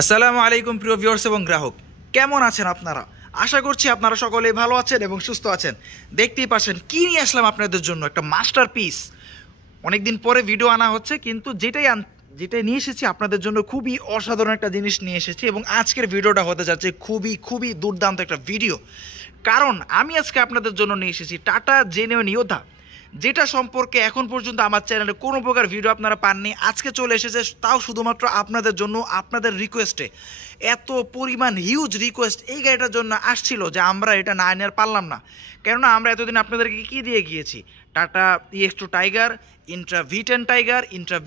আসসালামু আলাইকুম প্রিয় ভিউয়ার্স এবং গ্রাহক, কেমন আছেন আপনারা? আশা করছি আপনারা সকলেই ভালো আছেন এবং সুস্থ আছেন। দেখতেই পাচ্ছেন কি নিয়ে আসলাম আপনাদের জন্য, একটা মাস্টারপিস। অনেকদিন পরে ভিডিও আনা হচ্ছে, কিন্তু যেটাই নিয়ে এসেছি আপনাদের জন্য খুবই অসাধারণ একটা জিনিস নিয়ে এসেছি। এবং আজকের ভিডিওটা হতে যাচ্ছে খুবই খুবই দুর্দান্ত একটা ভিডিও, কারণ আমি আজকে আপনাদের জন্য নিয়ে এসেছি টাটা জেনুইন ইয়োদ্ধা, যেটা সম্পর্কে এখন পর্যন্ত আমার চ্যানেলে কোনো প্রকার ভিডিও আপনারা পাননি। আজকে চলে এসেছে, তাও শুধুমাত্র আপনাদের জন্য, আপনাদের রিকোয়েস্টে। এত পরিমাণ হিউজ রিকোয়েস্ট এই গাড়িটার জন্য আসছিল যে আমরা এটা না নিয়ে আর পারলাম না। কেননা আমরা এতদিন আপনাদেরকে কী দিয়ে গিয়েছি? Tata EX2 tiger, Intra V10 tiger, Intra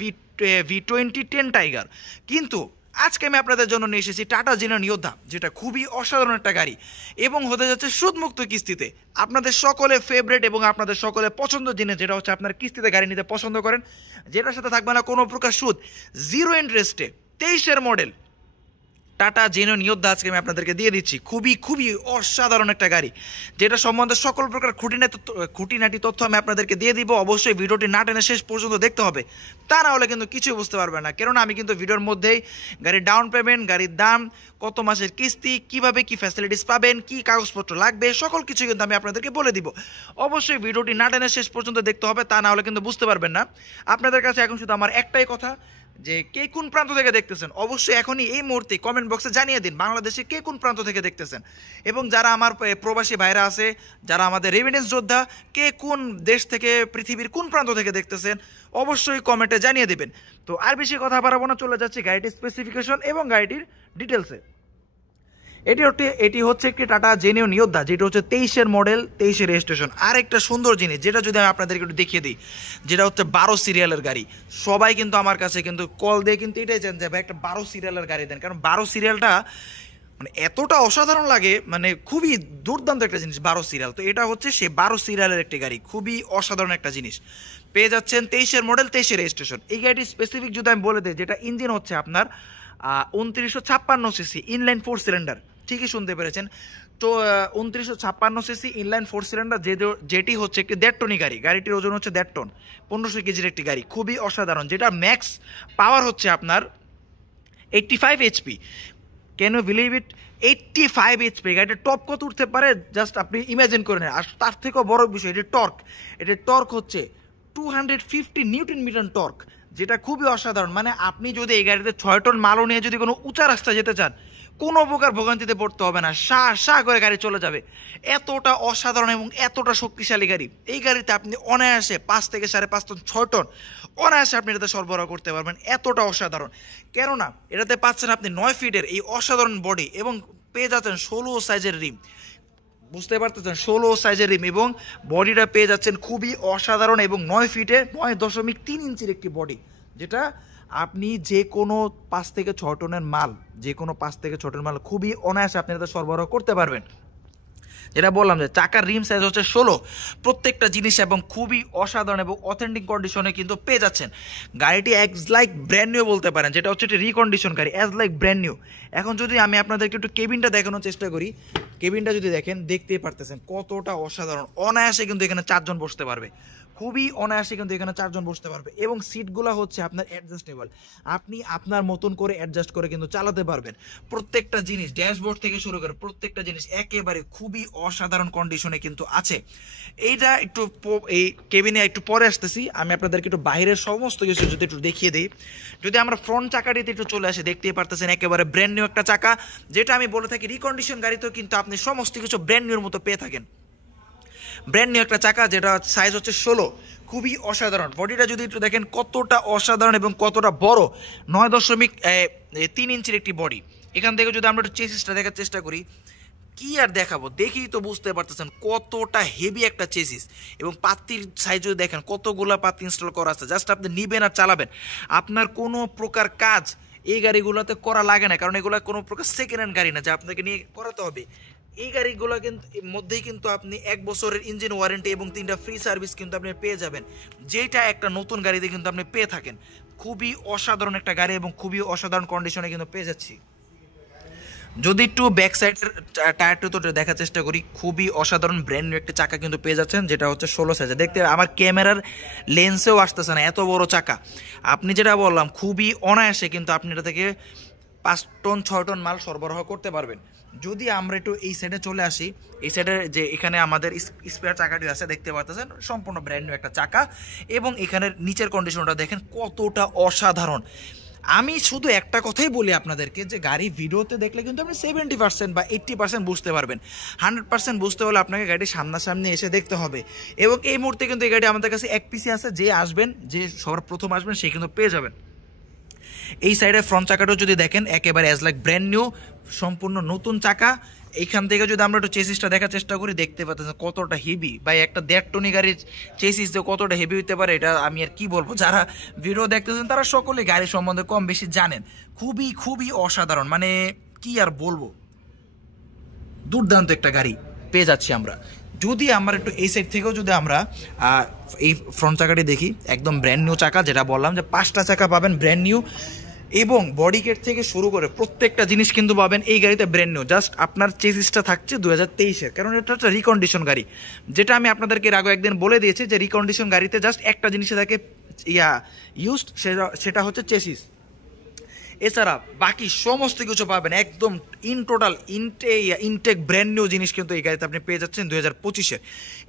V20 10 tiger. কিন্তু আজকে আমি আপনাদের জন্য নিয়ে এসেছি টাটা জেনুইন ইয়োদ্ধা, যেটা খুবই অসাধারণ একটা গাড়ি এবং হতে যাচ্ছে সুদমুক্ত কিস্তিতে। আপনাদের সকলে ফেভারিট এবং আপনাদের সকলে পছন্দ জিনিস, যেটা হচ্ছে আপনার কিস্তিতে গাড়ি নিতে পছন্দ করেন, যেটার সাথে থাকবে না কোনো প্রকার সুদ, জিরো ইন্টারেস্টে 23-এর মডেল টাটা জেনুইন ইয়োদ্ধা আজকে আমি আপনাদেরকে দিয়ে দিচ্ছি। খুবই খুবই অসাধারণ একটা গাড়ি, যেটা সম্বন্ধে সকল প্রকার খুঁটিনাটি তথ্য আমি আপনাদেরকে দিয়ে দিব। অবশ্যই ভিডিওটি না টেনে শেষ পর্যন্ত দেখতে হবে, তা না হলে কিন্তু কিছুই বুঝতে পারবে না। কেননা আমি কিন্তু ভিডিওর মধ্যেই গাড়ির ডাউন পেমেন্ট, গাড়ির দাম, কত মাসের কিস্তি, কিভাবে কি ফ্যাসিলিটিস পাবেন, কি কাগজপত্র লাগবে, সকল কিছু কিন্তু আমি আপনাদেরকে বলে দিব। অবশ্যই ভিডিওটি না টেনে শেষ পর্যন্ত দেখতে হবে, তা না হলে কিন্তু বুঝতে পারবেন না। আপনাদের কাছে এখন শুধু আমার একটাই কথা, যে কে কোন প্রান্ত থেকে দেখতেছেন অবশ্যই এখনই এই মুহূর্তে কমেন্ট বক্সে জানিয়ে দিন বাংলাদেশে কে কোন প্রান্ত থেকে দেখতেছেন। এবং যারা আমার প্রবাসী ভাইরা আছে, যারা আমাদের রেমিটেন্স যোদ্ধা, কে কোন দেশ থেকে, পৃথিবীর কোন প্রান্ত থেকে দেখতেছেন, অবশ্যই কমেন্টে জানিয়ে দেবেন। তো আর বেশি কথা বাড়াবো না, চলে যাচ্ছে গাড়িটির স্পেসিফিকেশন এবং গাড়িটির ডিটেলসে। এটি হচ্ছে একটি টাটা জেনুইন ইয়োদ্ধা, যেটা হচ্ছে 23-এর মডেল, 23-এর রেজিস্ট্রেশন। আর একটা সুন্দর জিনিস, যেটা যদি আমি আপনাদেরকে একটু দেখিয়ে দিই, যেটা হচ্ছে 12 সিরিয়ালের গাড়ি। সবাই কিন্তু আমার কাছে কিন্তু কল দিয়ে কিন্তু এটাই চান যে ভাই একটা 12 সিরিয়ালের গাড়ি দেন, কারণ 12 সিরিয়ালটা মানে এতটা অসাধারণ লাগে, মানে খুবই দুর্দান্ত একটা জিনিস 12 সিরিয়াল। তো এটা হচ্ছে সে 12 সিরিয়ালের একটি গাড়ি, খুবই অসাধারণ একটা জিনিস। পেয়ে যাচ্ছেন 23-এর মডেল, 23-এর রেজিস্ট্রেশন। এই গাড়িটির স্পেসিফিক যদি আমি বলে দিই, যেটা ইঞ্জিন হচ্ছে আপনার 2956 সিসি ইনলাইন 4 সিলিন্ডার। ঠিকই শুনতে পেরেছেন। তো 2956 সিসি ইনলাইন 4 সিলিন্ডার, যেটি হচ্ছে একটি 1.5 টনি গাড়ি। গাড়িটির ওজন হচ্ছে 1.5 টন, 1500 কেজির একটি গাড়ি, খুবই অসাধারণ। যেটা ম্যাক্স পাওয়ার হচ্ছে আপনার 85 HP. Can you believe it? 85 HP গাড়িটা টপ কত উঠতে পারে জাস্ট আপনি ইমাজিন করে নেন। আর তার থেকেও বড় বিষয়, এটির টর্ক হচ্ছে 250 নিউটন মিটার টর্ক, যেটা খুবই অসাধারণ। মানে আপনি যদি এই গাড়িতে 6 টন মালও নিয়ে যদি কোনো উঁচা রাস্তা যেতে চান, কোনো প্রকার ভোগান্তিতে পড়তে হবে না, সা করে গাড়ি চলে যাবে। এতটা অসাধারণ এবং এতটা শক্তিশালী গাড়ি। এই গাড়িতে আপনি অনায়াসে 5 থেকে 5.5 টন, 6 টন অনায়াসে আপনি এটাতে সরবরাহ করতে পারবেন, এতটা অসাধারণ। কেননা এটাতে পাচ্ছেন আপনি 9 ফিটের এই অসাধারণ বডি এবং পেয়ে যাচ্ছেন 16 সাইজের রিম। বুঝতে পারতেছেন, 16 সাইজের রিম এবং বডিটা পেয়ে যাচ্ছেন খুবই অসাধারণ এবং 9 ফিটে 9.3 ইঞ্চির একটি বডি, যেটা আপনি যে কোনো 5 থেকে 6 টনের মাল, যে কোনো 5 থেকে 6 টনের মাল খুবই অনায়াসে আপনি এটা সরবরাহ করতে পারবেন। যেটা বললাম যে চাকার রিম সাইজ হচ্ছে 16, প্রত্যেকটা জিনিস এবং খুবই অসাধারণ এবং অথেন্টিক কন্ডিশনে কিন্তু পেয়ে যাচ্ছেন। গাড়িটি অ্যাজ লাইক ব্র্যান্ড নিউ বলতে পারেন, যেটা হচ্ছে একটি রিকন্ডিশন গাড়ি, অ্যাজ লাইক ব্র্যান্ড নিউ। এখন যদি আমি আপনাদেরকে একটু কেবিনটা দেখানোর চেষ্টা করি, কেবিনটা যদি দেখেন দেখতেই পারতেছেন কতটা অসাধারণ। অনায়াসে কিন্তু এখানে 4 জন বসতে পারবে, খুবই অনায়াসে কিন্তু এখানে 4 জন বসতে পারবে। এবং সিটগুলো হচ্ছে আপনার অ্যাডজাস্টেবল, আপনি আপনার মতন করে অ্যাডজাস্ট করে কিন্তু চালাতে পারবেন। প্রত্যেকটা জিনিস, ড্যাশবোর্ড থেকে শুরু করে প্রত্যেকটা জিনিস একেবারে খুবই অসাধারণ কন্ডিশনে কিন্তু আছে। এইটা একটু এই কেবিনে একটু পরে আসতেছি, আমি আপনাদেরকে একটু বাইরের সমস্ত কিছু যদি একটু দেখিয়ে দিই। যদি আমরা ফ্রন্ট চাকাটিতে একটু চলে আসি, দেখতেই পারতেছেন একেবারে ব্র্যান্ড নিউ একটা চাকা। যেটা আমি বলে থাকি রিকন্ডিশন গাড়িতেও কিন্তু আপনি সমস্ত কিছু ব্র্যান্ড নিউর মতো পেয়ে থাকেন। ব্র্যান্ড নিউ একটা চাকা, যেটা সাইজ হচ্ছে 16, খুবই অসাধারণ। বডিটা যদি একটু দেখেন কতটা অসাধারণ এবং কতটা বড়, 9.3 ইঞ্চির একটি বডি। এখান থেকে যদি আমরা একটু চেসিসটা দেখার চেষ্টা করি, কি আর দেখাবো, দেখেই তো বুঝতে পারতেছেন কতটা হেভি একটা চেসিস। এবং পাত্তির সাইজ যদি দেখেন কতগুলো পাত্তি ইনস্টল করা আছে, জাস্ট আপনি নিবেন আর চালাবেন, আপনার কোনো প্রকার কাজ এই গাড়িগুলোতে করা লাগে না, কারণ এগুলো কোনো প্রকার সেকেন্ড হ্যান্ড গাড়ি না যে আপনাকে নিয়ে করাতে হবে। এই গাড়িগুলো কিন্তু মধ্যেই কিন্তু আপনি 1 বছরের ইঞ্জিন ওয়ারেন্টি এবং 3টা ফ্রি সার্ভিস কিন্তু আপনি পেয়ে যাবেন, যেটা একটা নতুন গাড়িতে কিন্তু আপনি পেয়ে থাকেন। খুবই অসাধারণ একটা গাড়ি এবং খুবই অসাধারণ কন্ডিশনে কিন্তু পেয়ে যাচ্ছি। যদি একটু ব্যাক সাইডের টায়ারটা তো দেখার চেষ্টা করি, খুবই অসাধারণ ব্র্যান্ড নিউ একটা চাকা কিন্তু পেয়ে যাচ্ছেন, যেটা হচ্ছে 16 সাইজে। দেখতে আমার ক্যামেরার লেন্সেও আসতেছে না, এত বড় চাকা। আপনি যেটা বললাম খুবই অনায়াসে কিন্তু আপনি এটা থেকে 5 টন 6 টন মাল সরবরাহ করতে পারবেন। যদি আমরা একটু এই সাইডে চলে আসি, এই সাইডে যে এখানে আমাদের স্পেয়ার চাকাটি আছে দেখতে পাচ্ছেন, সম্পূর্ণ ব্র্যান্ড নিউ একটা চাকা, এবং এখানের নিচের কন্ডিশনটা দেখেন কতটা অসাধারণ। আমি শুধু একটা কথাই বলি আপনাদেরকে, যে গাড়ি ভিডিওতে দেখলে কিন্তু আপনি 70% বা 80% বুঝতে পারবেন। 100% বুঝতে হলে আপনাকে গাড়ি সামনাসামনি এসে দেখতে হবে। এবং এই মুহূর্তে কিন্তু এই গাড়ি আমাদের কাছে এক পিসি আছে, যে আসবেন, যে সবার প্রথম আসবেন সে কিন্তু পেয়ে যাবেন। এই সাইডে ফ্রন্ট চাকাটাও যদি দেখেন একেবারে অ্যাজ লাইক ব্র্যান্ড নিউ, সম্পূর্ণ নতুন চাকা। এইখান থেকে যদি আমরা একটু চেসিসটা দেখার চেষ্টা করি, দেখতে পাচ্ছেন কতটা হেভি। বা একটা 1.5 টনি গাড়ির চেসিস যে কতটা হেভি হতে পারে, এটা আমি আর কি বলবো। যারা ভিডিও দেখতেছেন তারা সকলে গাড়ি সম্বন্ধে কম বেশি জানেন। খুবই খুবই অসাধারণ, মানে কি আর বলবো, দুর্দান্ত একটা গাড়ি পেয়ে যাচ্ছি আমরা। যদি আমরা একটু এই সাইড থেকেও যদি আমরা এই ফ্রন্ট চাকাটি দেখি, একদম ব্র্যান্ড নিউ চাকা, যেটা বললাম যে 5টা চাকা পাবেন ব্র্যান্ড নিউ, এবং বডি কিট থেকে শুরু করে প্রত্যেকটা জিনিস কিন্তু পাবেন এই গাড়িতে ব্র্যান্ড নিউ। জাস্ট আপনার চেসিসটা থাকছে 2023-এর, কারণ এটা হচ্ছে রিকন্ডিশন গাড়ি। যেটা আমি আপনাদেরকে এর আগে একদিন বলে দিয়েছি যে রিকন্ডিশন গাড়িতে জাস্ট একটা জিনিসে থাকে ইউজড, সেটা হচ্ছে চেসিস। এছাড়া বাকি সমস্ত কিছু পাবেন একদম in total intact brand new জিনিস কিন্তু এই গাড়িতে আপনি পেয়ে যাচ্ছেন 2025-এর।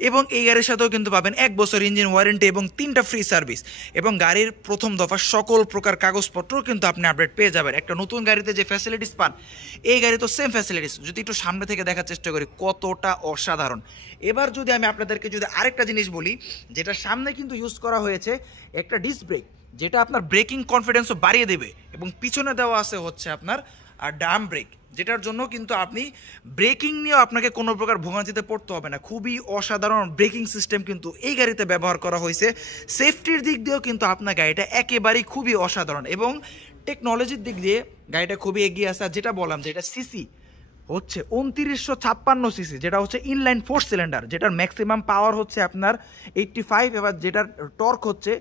এবং এই গাড়ির সাথেও কিন্তু পাবেন 1 বছর ইঞ্জিন ওয়ারেন্টি এবং 3টা ফ্রি সার্ভিস, এবং গাড়ির প্রথম দফা সকল প্রকার কাগজপত্র কিন্তু আপনি আপডেট পেয়ে যাবেন। একটা নতুন গাড়িতে যে ফ্যাসিলিটিস পান, এই গাড়ি তো সেম ফ্যাসিলিটিস। যদি একটু সামনে থেকে দেখার চেষ্টা করি, কতটা অসাধারণ। এবার যদি আমি আপনাদেরকে যদি আরেকটা জিনিস বলি, যেটা সামনে কিন্তু ইউজ করা হয়েছে একটা ডিস্ক ব্রেক, যেটা আপনার ব্রেকিং কনফিডেন্সও বাড়িয়ে দেবে, এবং পিছনে দেওয়া আছে হচ্ছে আপনার ডাম ব্রেক, যেটার জন্য কিন্তু আপনি ব্রেকিং নিয়েও আপনাকে কোনো প্রকার ভোগান্তিতে পড়তে হবে না। খুবই অসাধারণ ব্রেকিং সিস্টেম কিন্তু এই গাড়িতে ব্যবহার করা হয়েছে। সেফটির দিক দিয়েও কিন্তু আপনার গাড়িটা একেবারেই খুবই অসাধারণ, এবং টেকনোলজির দিক দিয়ে গাড়িটা খুবই এগিয়ে আছে। আর যেটা বললাম যে এটা সিসি হচ্ছে 2956 সিসি, যেটা হচ্ছে ইনলাইন 4 সিলিন্ডার, যেটার ম্যাক্সিমাম পাওয়ার হচ্ছে আপনার 85, এবার যেটার টর্ক হচ্ছে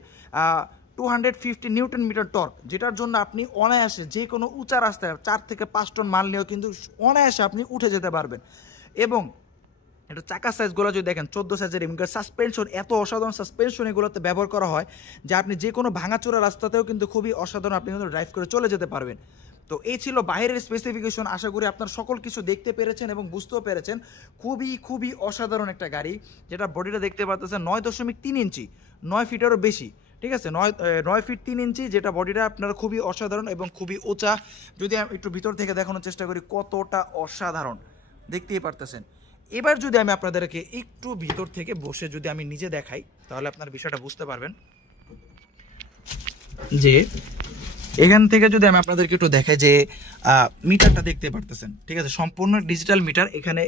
250 নিউটন মিটার টর্ক, যেটার জন্য আপনি অনায়াসে যে কোনো উঁচা রাস্তায় 4 থেকে 5 টন মাল নিয়েও কিন্তু অনায়াসে আপনি উঠে যেতে পারবেন। এবং এটা চাকা সাইজগুলো যদি দেখেন 14 সাইজের, এবং সাসপেনশন এত অসাধারণ সাসপেনশন এগুলোতে ব্যবহার করা হয় যে আপনি যে কোনো ভাঙাচোরা রাস্তাতেও কিন্তু খুবই অসাধারণ আপনি কিন্তু ড্রাইভ করে চলে যেতে পারবেন। তো এই ছিল বাইরের স্পেসিফিকেশন। আশা করি আপনার সকল কিছু দেখতে পেরেছেন এবং বুঝতেও পেরেছেন। খুবই খুবই অসাধারণ একটা গাড়ি, যেটা বডিটা দেখতে পাচ্ছেন 9.3 ইঞ্চি, 9 ফিটেরও বেশি, ঠিক আছে, 9 ফিট 3 ইঞ্চি, যেটা বডিটা আপনার খুবই অসাধারণ এবং খুবই উঁচা। যদি আমি একটু ভিতর থেকে দেখানোর চেষ্টা করি, কতটা অসাধারণ দেখতেই পারতেছেন। এবার যদি আমি আপনাদেরকে একটু ভিতর থেকে বসে যদি আমি নিজে দেখাই, তাহলে আপনার বিষয়টা বুঝতে পারবেন। যে এখান থেকে যদি আমি আপনাদেরকে একটু দেখাই, যে মিটারটা দেখতে পারতেছেন, ঠিক আছে, সম্পূর্ণ ডিজিটাল মিটার এখানে,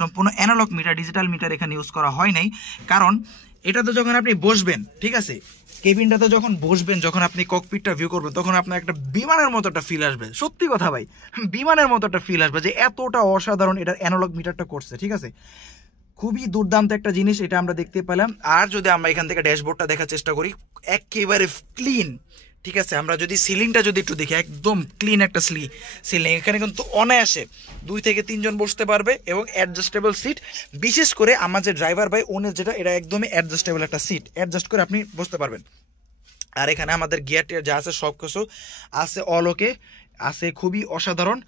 সম্পূর্ণ অ্যানালগ মিটার, ডিজিটাল মিটার এখানে ইউজ করা হয় নাই। কারণ এটাতে যখন আপনি বসবেন, ঠিক আছে, কেবিনটাতে যখন বসবেন, যখন আপনি ককপিটটা ভিউ করবেন, তখন আপনার একটা বিমানের মতো একটা ফিল আসবে। সত্যি কথা ভাই, বিমানের মতো একটা ফিল আসবে, যে এতটা অসাধারণ এটা অ্যানালগ মিটারটা করছে, ঠিক আছে। খুবই দুর্দান্ত একটা জিনিস এটা আমরা দেখতে পেলাম। আর যদি আমরা এখান থেকে ড্যাশবোর্ডটা দেখার চেষ্টা করি, একেবারে ক্লিন, ঠিক আছে। আমরা যদি সিলিংটা যদি একটু দেখি, একদম ক্লিন একটা সিলিং। এখানে কিন্তু অনায়াসে 2 থেকে 3 জন বসতে পারবে, এবং অ্যাডজাস্টেবল সিট। বিশেষ করে আমার যে ড্রাইভার ভাই ওনের যেটা, এটা একদমই অ্যাডজাস্টেবল একটা সিট, অ্যাডজাস্ট করে আপনি বসতে পারবেন। আর এখানে আমাদের গিয়ার টিয়ার যা আছে সব কিছু আছে, অল ওকে আছে, খুবই অসাধারণ।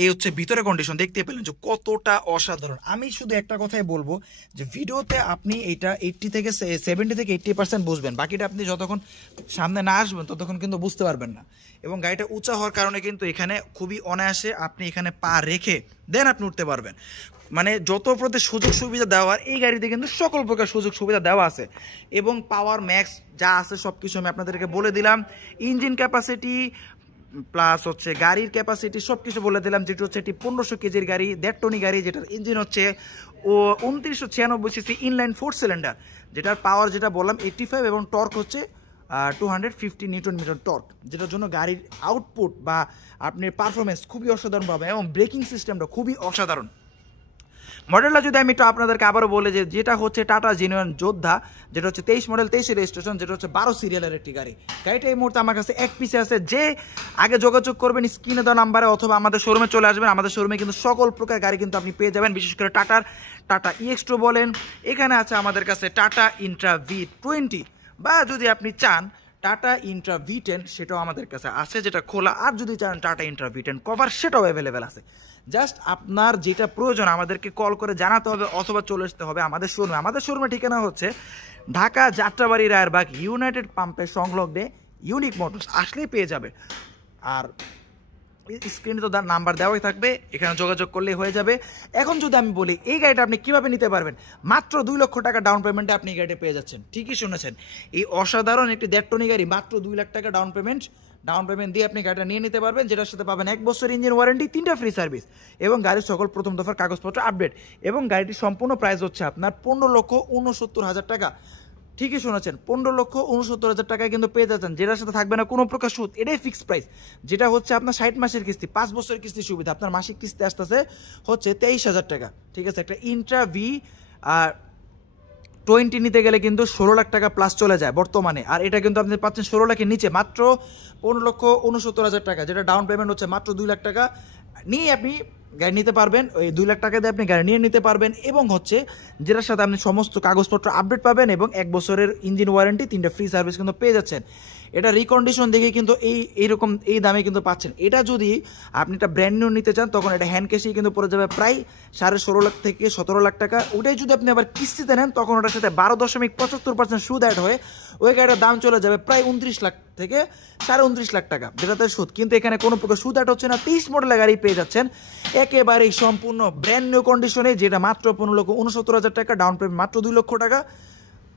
এই হচ্ছে ভিতরে কন্ডিশন, দেখতে পেলেন যে কতটা অসাধারণ। আমি শুধু একটা কথাই বলবো, যে ভিডিওতে আপনি এটা 70 থেকে 80% বুঝবেন, বাকিটা আপনি যতক্ষণ সামনে না আসবেন ততক্ষণ কিন্তু বুঝতে পারবেন না। এবং গাড়িটা উঁচা হওয়ার কারণে কিন্তু এখানে খুবই অনায়াসে আপনি এখানে পা রেখে দেন আপনি উঠতে পারবেন। মানে যত প্রতি সুযোগ সুবিধা দেওয়ার এই গাড়িতে কিন্তু সকল প্রকার সুযোগ সুবিধা দেওয়া আছে। এবং পাওয়ার ম্যাক্স যা আছে সব কিছু আমি আপনাদেরকে বলে দিলাম। ইঞ্জিন ক্যাপাসিটি প্লাস হচ্ছে গাড়ির ক্যাপাসিটি সব কিছু বলে দিলাম, যেটা হচ্ছে এটি 1500 কেজির গাড়ি, 1.5 টনি গাড়ি, যেটার ইঞ্জিন হচ্ছে 2996 সিসি ইনলাইন 4 সিলিন্ডার, যেটার পাওয়ার যেটা বললাম 85, এবং টর্ক হচ্ছে 250 নিউটন মিটার টর্ক, যেটার জন্য গাড়ির আউটপুট বা আপনার পারফরমেন্স খুবই অসাধারণ পাবে, এবং ব্রেকিং সিস্টেমটা খুবই অসাধারণ। মডেলটা যদি আমি একটু আপনাদেরকে আবারও বলে, যে যেটা হচ্ছে টাটা জেনুইন যোদ্ধা, যেটা হচ্ছে 23 মডেল 23 রেজিস্ট্রেশন, যেটা হচ্ছে 12 সিরিয়ালের একটি গাড়ি। গাড়িটা এই মুহূর্তে আমার কাছে এক পিসে আছে। যে আগে যোগাযোগ করবেন স্ক্রিনে দেওয়া নাম্বারে, অথবা আমাদের শোরুমে চলে আসবেন। আমাদের শোরুমে কিন্তু সকল প্রকার গাড়ি কিন্তু আপনি পেয়ে যাবেন, বিশেষ করে টাটা EX2 বলেন। এখানে আছে আমাদের কাছে টাটা ইন্ট্রা V20, বা যদি আপনি চান টাটা ইন্ট্রা V10 সেটাও আমাদের কাছে আছে, যেটা খোলা। আর যদি চান টাটা ইন্ট্রা V10 কভার, সেটাও অ্যাভেলেবেল আছে। জাস্ট আপনার যেটা প্রয়োজন আমাদেরকে কল করে জানাতে হবে, অথবা চলে আসতে হবে আমাদের শোরুমে। আমাদের শোরুমের ঠিকানা হচ্ছে ঢাকা যাত্রাবাড়ি রায়েরবাগ ইউনাইটেড পাম্পের সংলগ্নে ইউনিক মোটরস, আসলেই পেয়ে যাবে। আর স্ক্রিনে তো নাম্বার দেওয়াই থাকবে, এখানে যোগাযোগ করলেই হয়ে যাবে। এখন যদি আমি বলি এই গাড়িটা আপনি কিভাবে নিতে পারবেন, মাত্র 2 লক্ষ টাকা ডাউন পেমেন্টে আপনি এই গাড়িটা পেয়ে যাচ্ছেন। ঠিকই শুনেছেন, এই অসাধারণ একটি 1.5 টনি গাড়ি মাত্র 2 লাখ টাকা ডাউন পেমেন্ট দিয়ে আপনি গাড়িটা নিয়ে নিতে পারবেন, যেটার সাথে পাবেন 1 বছর ইঞ্জিন ওয়ারেন্টি, 3টা ফ্রি সার্ভিস এবং গাড়ির সকল প্রথম দফার কাগজপত্র আপডেট। এবং গাড়িটির সম্পূর্ণ প্রাইস হচ্ছে আপনার 15,69,000 টাকা। ঠিকই শুনেছেন, 15,69,000 টাকায় কিন্তু পেয়ে যাচ্ছেন, যেটার সাথে থাকবে না কোনো প্রকার সুদ। এটাই ফিক্সড প্রাইস, যেটা হচ্ছে আপনার 60 মাসের কিস্তি, 5 বছরের কিস্তি সুবিধা। আপনার মাসিক কিস্তি আসতেছে হচ্ছে 23,000 টাকা। ঠিক আছে, একটা ইন্ট্রা V20 নিতে গেলে কিন্তু 16 লাখ টাকা প্লাস চলে যায় বর্তমানে। আর এটা কিন্তু আপনি পাচ্ছেন 16 লাখের নিচে মাত্র 15,69,000 টাকা, যেটা ডাউন পেমেন্ট হচ্ছে মাত্র 2 লাখ টাকা নিয়ে আপনি গাড়ি নিতে পারবেন। ওই 2 লাখ টাকা দিয়ে আপনি গাড়ি নিয়ে নিতে পারবেন, এবং হচ্ছে যেটার সাথে আপনি সমস্ত কাগজপত্র আপডেট পাবেন এবং 1 বছরের ইঞ্জিন ওয়ারেন্টি, 3টা ফ্রি সার্ভিস কিন্তু পেয়ে যাচ্ছেন। এটা রিকন্ডিশন দেখে কিন্তু এইরকম এই দামে কিন্তু পাচ্ছেন। এটা যদি আপনি একটা ব্র্যান্ড নিউ নিতে চান, তখন এটা হ্যান্ড ক্যাশেই কিন্তু পড়ে যাবে প্রায় 16.5 লাখ থেকে 17 লাখ টাকা। ওটাই যদি আপনি আবার কিস্তিতে নেন, তখন ওটার সাথে 12.75% সুদ অ্যাড হয়ে ওই গাড়িটার দাম চলে যাবে প্রায় 29 লাখ থেকে 29.5 লাখ টাকা, যেটাতে সুদ। কিন্তু এখানে কোনো প্রকার সুদ অ্যাড হচ্ছে না, 23 মডেলের গাড়ি পেয়ে যাচ্ছেন একেবারেই সম্পূর্ণ ব্র্যান্ড নিউ কন্ডিশনে, যেটা মাত্র 15,69,000 টাকা, ডাউন পেমেন্ট মাত্র 2 লক্ষ টাকা,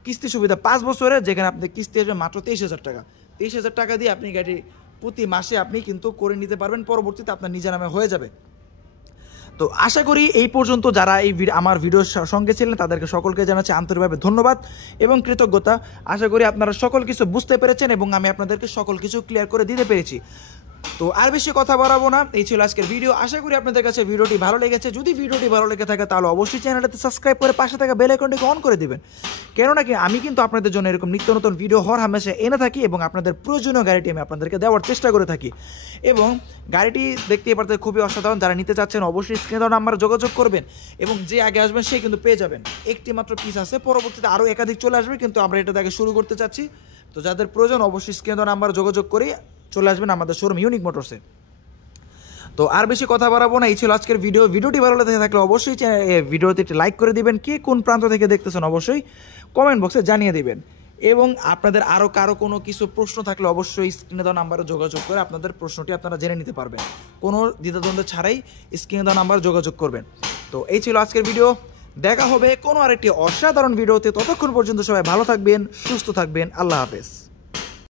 কিস্তি সুবিধা 5 বছরের, যেখানে আপনি কিস্তি আসবে মাত্র 23,000 টাকা। 23,000 টাকা দিয়ে আপনি গাড়ি প্রতি মাসে আপনি কিন্তু করে নিতে পারবেন, পরবর্তীতে আপনার নিজের নামে হয়ে যাবে। তো আশা করি এই পর্যন্ত যারা আমার ভিডিওর সঙ্গে ছিলেন তাদেরকে সকলকে জানাচ্ছি আন্তরিকভাবে ধন্যবাদ এবং কৃতজ্ঞতা। আশা করি আপনারা সকল কিছু বুঝতে পেরেছেন এবং আমি আপনাদেরকে সকল কিছু ক্লিয়ার করে দিতে পেরেছি। তো আর বেশি কথা বাড়াবো না, এই ছিল আজকের ভিডিও। আশা করি আপনাদের কাছে ভিডিওটি ভালো লেগেছে। যদি ভিডিওটি ভালো লেগে থাকে তাহলে অবশ্যই চ্যানেলটাতে সাবস্ক্রাইব করে পাশে থাকা বেল আইকনটিকে অন করে দিবেন, কেননা কি আমি কিন্তু আপনাদের জন্য এরকম নিত্য নতুন ভিডিও হর হামেশা এনে থাকি এবং আপনাদের প্রয়োজনীয় গাড়িটি আমি আপনাদেরকে দেওয়ার চেষ্টা করে থাকি। এবং গাড়িটি দেখতেই পারতে খুবই অসাধারণ। যারা নিতে চাচ্ছেন অবশ্যই স্ক্রিনে দেওয়া নাম্বারে যোগাযোগ করবেন, এবং যে আগে আসবেন সে কিন্তু পেয়ে যাবেন। একটি মাত্র পিস আছে, পরবর্তীতে আরও একাধিক চলে আসবে, কিন্তু আমরা এটা দেখে শুরু করতে চাচ্ছি। তো যাদের প্রয়োজন অবশ্যই স্ক্রিনে দেওয়া নাম্বারে যোগাযোগ করে চলে আসবেন আমাদের শোরুম ইউনিক মোটরসে। তো আর বেশি কথা বাড়াবো না, এই ছিল আজকের ভিডিওটি ভালো লেগে থাকলে অবশ্যই ভিডিওতে একটি লাইক করে দিবেন। কে কোন প্রান্ত থেকে দেখতেছেন অবশ্যই কমেন্ট বক্সে জানিয়ে দিবেন, এবং আপনাদের আরও কারো কোনো কিছু প্রশ্ন থাকলে অবশ্যই স্ক্রিনে দেওয়া নাম্বারে যোগাযোগ করে আপনাদের প্রশ্নটি আপনারা জেনে নিতে পারবেন। কোনো দ্বিধাদ্বন্দ্ব ছাড়াই স্ক্রিনে দেওয়া নাম্বারে যোগাযোগ করবেন। তো এই ছিল আজকের ভিডিও, দেখা হবে কোনো আরেকটি অসাধারণ ভিডিওতে। ততক্ষণ পর্যন্ত সবাই ভালো থাকবেন, সুস্থ থাকবেন, আল্লাহ হাফেজ।